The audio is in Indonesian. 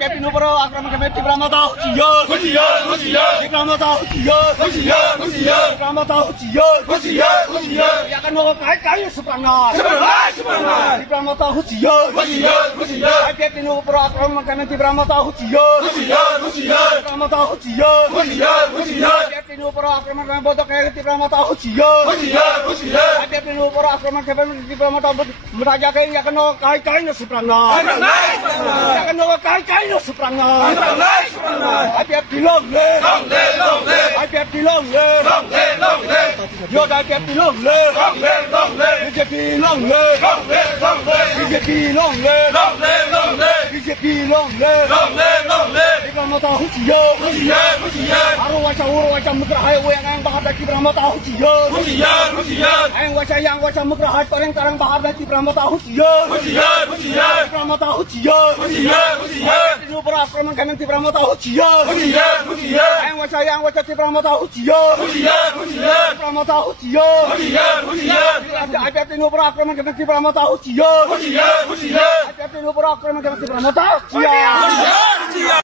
कैप्टन ऊपर आक्रमण करने की बरामद आओ जियो बरामद आओ जियो बरामद आओ जियो या kan mau kai sepanjang beramat tahu jiyo captain ऊपर आक्रमण करने की बरामद आओ जियो बरामद आओ जियो कैप्टन ऊपर आक्रमण करने बोलते कहे की बरामद आओ जियो कैप्टन ऊपर आक्रमण करने की बरामद आओ meraja kain ya kan mau kai no sepanjang ya kan mau kai no sepanjang Apiap dilong le Apiap dilong le yo dah apiap dilong le BJP long le BJP long le BJP long le kita mau tahu jiyo aru waca mugra hai yang bahar daki berama tahu jiyo yang waca mugra hai orang karang bahar daki berama tahu jiyo berama tahu jiyo ini ऊपर आक्रमण करने की बरामद आओ जियो yang waca की बरामद आओ जियो बरामद आओ जियो आपिap ऊपर आक्रमण करने की बरामद आओ जियो आपिap ऊपर आक्रमण करने की बरामद आओ जियो